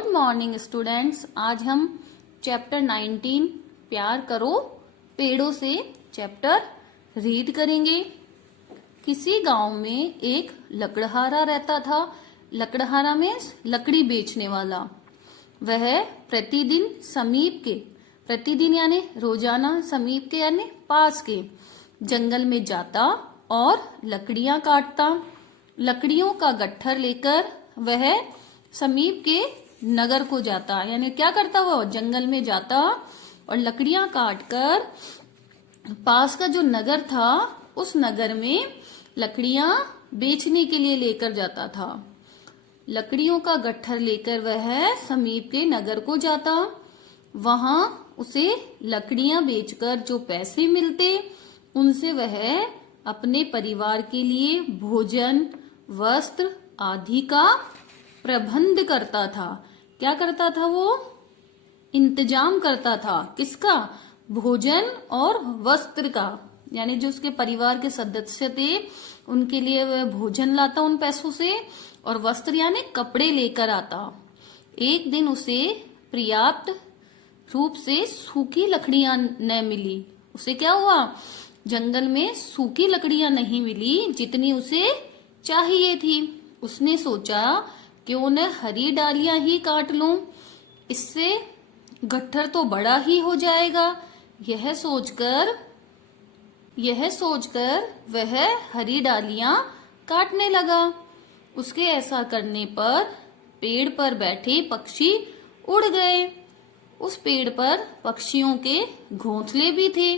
Good morning students. आज हम chapter 19 प्यार करो पेड़ों से चैप्टर रीड करेंगे। किसी गांव में एक लकड़हारा रहता था। लकड़हारा मीन्स लकड़ी बेचने वाला। वह प्रतिदिन यानी रोजाना समीप के यानी पास के जंगल में जाता और लकड़ियां काटता। लकड़ियों का गट्ठर लेकर वह समीप के नगर को जाता, यानी क्या करता वो जंगल में जाता और लकड़ियां काटकर पास का जो नगर था उस नगर में लकड़ियां बेचने के लिए लेकर जाता था। लकड़ियों का गट्ठर लेकर वह समीप के नगर को जाता। वहां उसे लकड़ियां बेचकर जो पैसे मिलते उनसे वह अपने परिवार के लिए भोजन, वस्त्र आदि का प्रबंध करता था। क्या करता था वो? इंतजाम करता था। किसका? भोजन और वस्त्र का, यानी जो उसके परिवार के सदस्य थे उनके लिए वह भोजन लाता उन पैसों से, और वस्त्र यानी कपड़े लेकर आता। एक दिन उसे पर्याप्त रूप से सूखी लकड़ियां न मिली। उसे क्या हुआ? जंगल में सूखी लकड़ियां नहीं मिली जितनी उसे चाहिए थी। उसने सोचा क्यों न हरी डालियां ही काट लूं, इससे गट्ठर तो बड़ा ही हो जाएगा। यह सोचकर वह हरी डालियां काटने लगा। उसके ऐसा करने पर पेड़ पर बैठे पक्षी उड़ गए। उस पेड़ पर पक्षियों के घोंसले भी थे।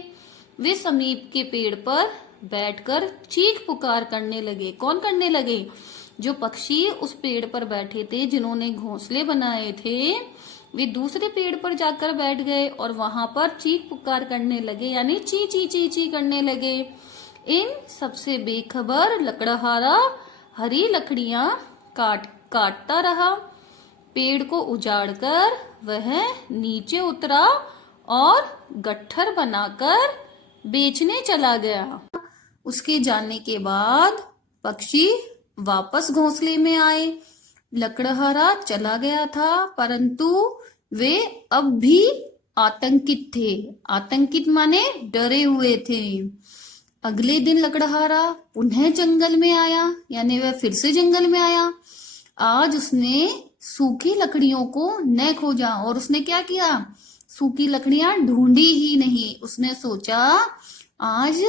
वे समीप के पेड़ पर बैठकर चीख पुकार करने लगे। कौन करने लगे? जो पक्षी उस पेड़ पर बैठे थे, जिन्होंने घोंसले बनाए थे, वे दूसरे पेड़ पर जाकर बैठ गए और वहां पर चीख पुकार करने लगे, यानी ची ची ची ची करने लगे। इन सबसे बेखबर लकड़हारा हरी लकड़ियां काटता रहा। पेड़ को उजाड़कर वह नीचे उतरा और गट्ठर बनाकर बेचने चला गया। उसके जाने के बाद पक्षी वापस घोंसले में आए। लकड़हारा चला गया था, परंतु वे अब भी आतंकित थे। आतंकित माने डरे हुए थे। अगले दिन लकड़हारा पुनः जंगल में आया, यानी वह फिर से जंगल में आया। आज उसने सूखी लकड़ियों को न खोजा और उसने क्या किया? सूखी लकड़ियां ढूंढी ही नहीं। उसने सोचा आज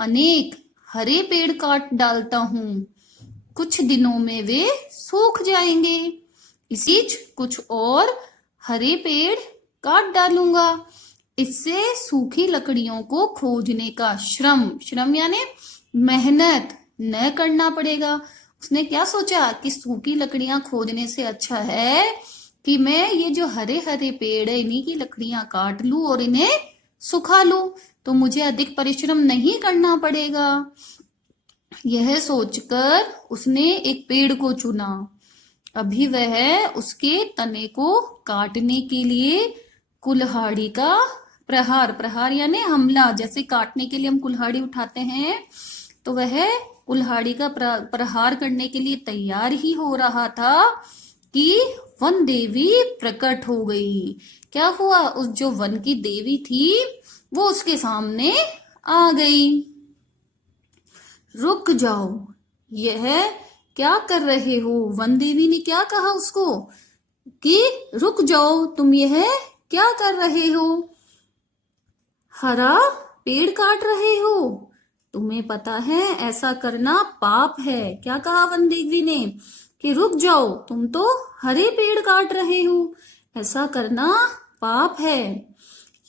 अनेक हरे पेड़ काट डालता हूं, कुछ दिनों में वे सूख जाएंगे। इसी कुछ और हरे पेड़ काट डालूंगा। इससे सूखी लकड़ियों को खोजने का श्रम यानी मेहनत न करना पड़ेगा। उसने क्या सोचा कि सूखी लकड़ियां खोजने से अच्छा है कि मैं ये जो हरे हरे पेड़ है इन्हीं की लकड़ियां काट लूं और इन्हें सुखा लूं, तो मुझे अधिक परिश्रम नहीं करना पड़ेगा। यह सोचकर उसने एक पेड़ को चुना। अभी वह उसके तने को काटने के लिए कुल्हाड़ी का प्रहार यानी हमला, जैसे काटने के लिए हम कुल्हाड़ी उठाते हैं, तो वह कुल्हाड़ी का प्रहार करने के लिए तैयार ही हो रहा था कि वन देवी प्रकट हो गई। क्या हुआ? उस जो वन की देवी थी वो उसके सामने आ गई। रुक जाओ, यह क्या कर रहे हो? वन देवी ने क्या कहा उसको कि रुक जाओ, तुम यह क्या कर रहे हो? हरा पेड़ काट रहे हो? तुम्हें पता है ऐसा करना पाप है। क्या कहा वन देवी ने कि रुक जाओ, तुम तो हरे पेड़ काट रहे हो, ऐसा करना पाप है।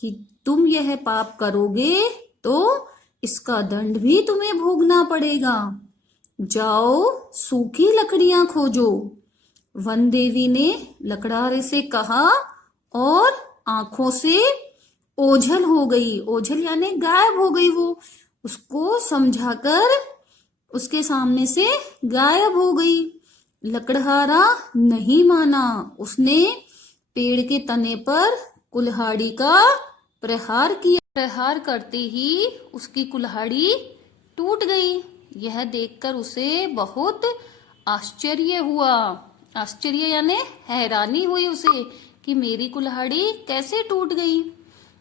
कि तुम यह पाप करोगे तो इसका दंड भी तुम्हें भोगना पड़ेगा। जाओ सूखी लकड़ियां खोजो। वन देवी ने लकड़हारे से कहा और आंखों से ओझल हो गई। ओझल यानी गायब हो गई। वो उसको समझाकर उसके सामने से गायब हो गई। लकड़हारा नहीं माना। उसने पेड़ के तने पर कुल्हाड़ी का प्रहार किया। प्रहार करते ही उसकी कुल्हाड़ी टूट गई। यह देखकर उसे बहुत आश्चर्य हुआ आश्चर्य यानी हैरानी हुई उसे कि मेरी कुल्हाड़ी कैसे टूट गई।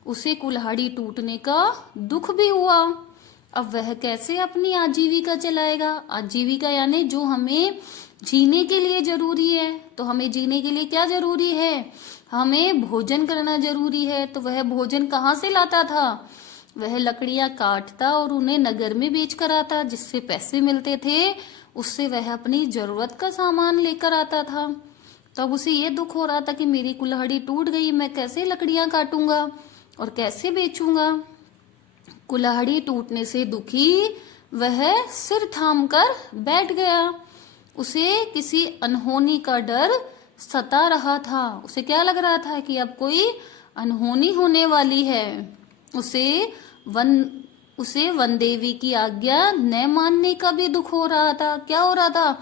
उसे कुल्हाड़ी टूटने का दुख भी हुआ। अब वह कैसे अपनी आजीविका चलाएगा। आजीविका यानी जो हमें जीने के लिए जरूरी है। तो हमें जीने के लिए क्या जरूरी है, हमें भोजन करना जरूरी है। तो वह भोजन कहाँ से लाता था, वह लकड़ियां काटता और उन्हें नगर में बेच कर आता, जिससे पैसे मिलते थे। उससे वह अपनी जरूरत का सामान लेकर आता था। तब उसे ये दुख हो रहा था कि मेरी कुल्हाड़ी टूट गई, मैं कैसे लकड़ियां काटूंगा और कैसे बेचूंगा। कुल्हाड़ी टूटने से दुखी वह सिर थाम कर बैठ गया। उसे किसी अनहोनी का डर सता रहा था। उसे क्या लग रहा था कि अब कोई अनहोनी होने वाली है। उसे वन देवी की आज्ञा न मानने का भी दुख हो रहा था। क्या हो रहा था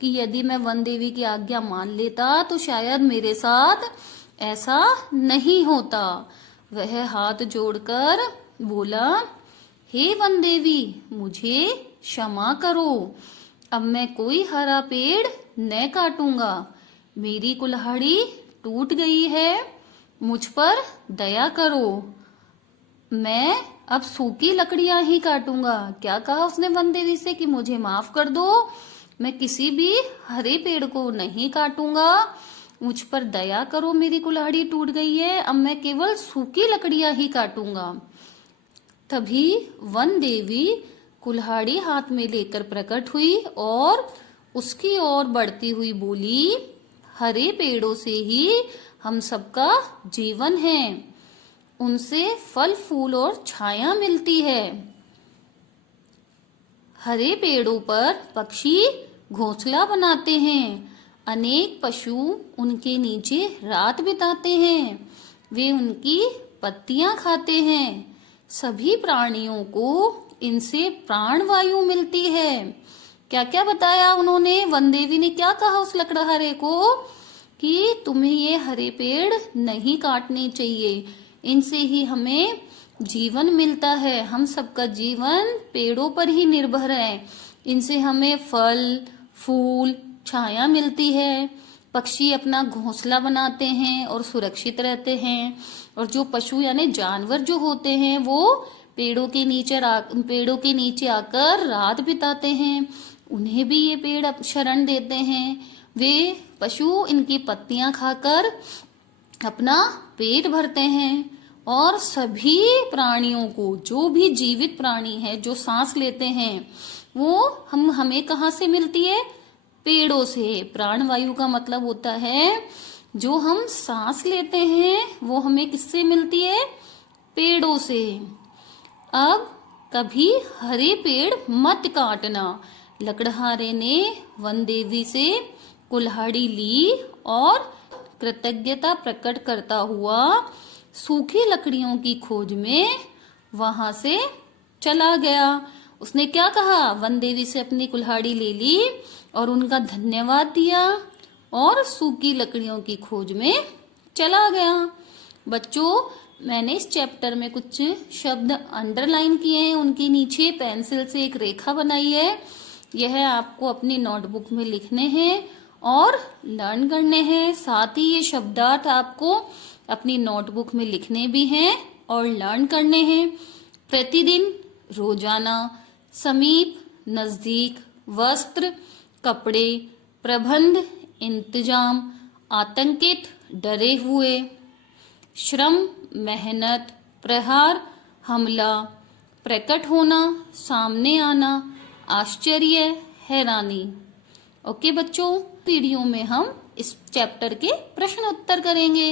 कि यदि मैं वन देवी की आज्ञा मान लेता तो शायद मेरे साथ ऐसा नहीं होता। वह हाथ जोड़कर बोला, हे वन देवी, मुझे क्षमा करो। अब मैं कोई हरा पेड़ न काटूंगा। मेरी कुल्हाड़ी टूट गई है, मुझ पर दया करो। मैं अब सूखी लकड़ियां ही काटूंगा। क्या कहा उसने वन देवी से कि मुझे माफ कर दो, मैं किसी भी हरे पेड़ को नहीं काटूंगा। मुझ पर दया करो, मेरी कुल्हाड़ी टूट गई है, अब मैं केवल सूखी लकड़ियां ही काटूंगा। तभी वन देवी कुल्हाड़ी हाथ में लेकर प्रकट हुई और उसकी ओर बढ़ती हुई बोली, हरे पेड़ों से ही हम सबका जीवन है। उनसे फल फूल और छाया मिलती है। हरे पेड़ों पर पक्षी घोंसला बनाते हैं। अनेक पशु उनके नीचे रात बिताते हैं। वे उनकी पत्तियां खाते हैं। सभी प्राणियों को इनसे प्राण वायु मिलती है। क्या क्या बताया उन्होंने, वन देवी ने क्या कहा उस लकड़हारे को कि तुम्हें ये हरे पेड़ नहीं काटने चाहिए, इनसे ही हमें जीवन मिलता है। हम सबका जीवन पेड़ों पर ही निर्भर है। इनसे हमें फल फूल छाया मिलती है। पक्षी अपना घोंसला बनाते हैं और सुरक्षित रहते हैं। और जो पशु यानी जानवर जो होते हैं वो पेड़ों के नीचे आकर रात बिताते हैं। उन्हें भी ये पेड़ शरण देते हैं। वे पशु इनकी पत्तियां खाकर अपना पेट भरते हैं। और सभी प्राणियों को, जो भी जीवित प्राणी है जो सांस लेते हैं, वो हमें कहाँ से मिलती है, पेड़ों से। प्राणवायु का मतलब होता है जो हम सांस लेते हैं वो हमें किससे मिलती है, पेड़ों से। अब कभी हरे पेड़ मत काटना। लकड़हारे ने वन देवी से कुल्हाड़ी ली और कृतज्ञता प्रकट करता हुआ सूखी लकड़ियों की खोज में वहां से चला गया। उसने क्या कहा, वन देवी से अपनी कुल्हाड़ी ले ली और उनका धन्यवाद दिया और सूखी लकड़ियों की खोज में चला गया। बच्चों, मैंने इस चैप्टर में कुछ शब्द अंडरलाइन किए हैं, उनके नीचे पेंसिल से एक रेखा बनाई है। यह आपको अपनी नोटबुक में लिखने हैं और लर्न करने हैं। साथ ही ये शब्दार्थ आपको अपनी नोटबुक में लिखने भी हैं और लर्न करने हैं। प्रतिदिन, रोजाना, समीप, नजदीक, वस्त्र, कपड़े, प्रबंध, इंतजाम, आतंकित, डरे हुए, श्रम, मेहनत, प्रहार, हमला, प्रकट होना, सामने आना, आश्चर्य, हैरानी। ओके बच्चों, वीडियो में हम इस चैप्टर के प्रश्न उत्तर करेंगे।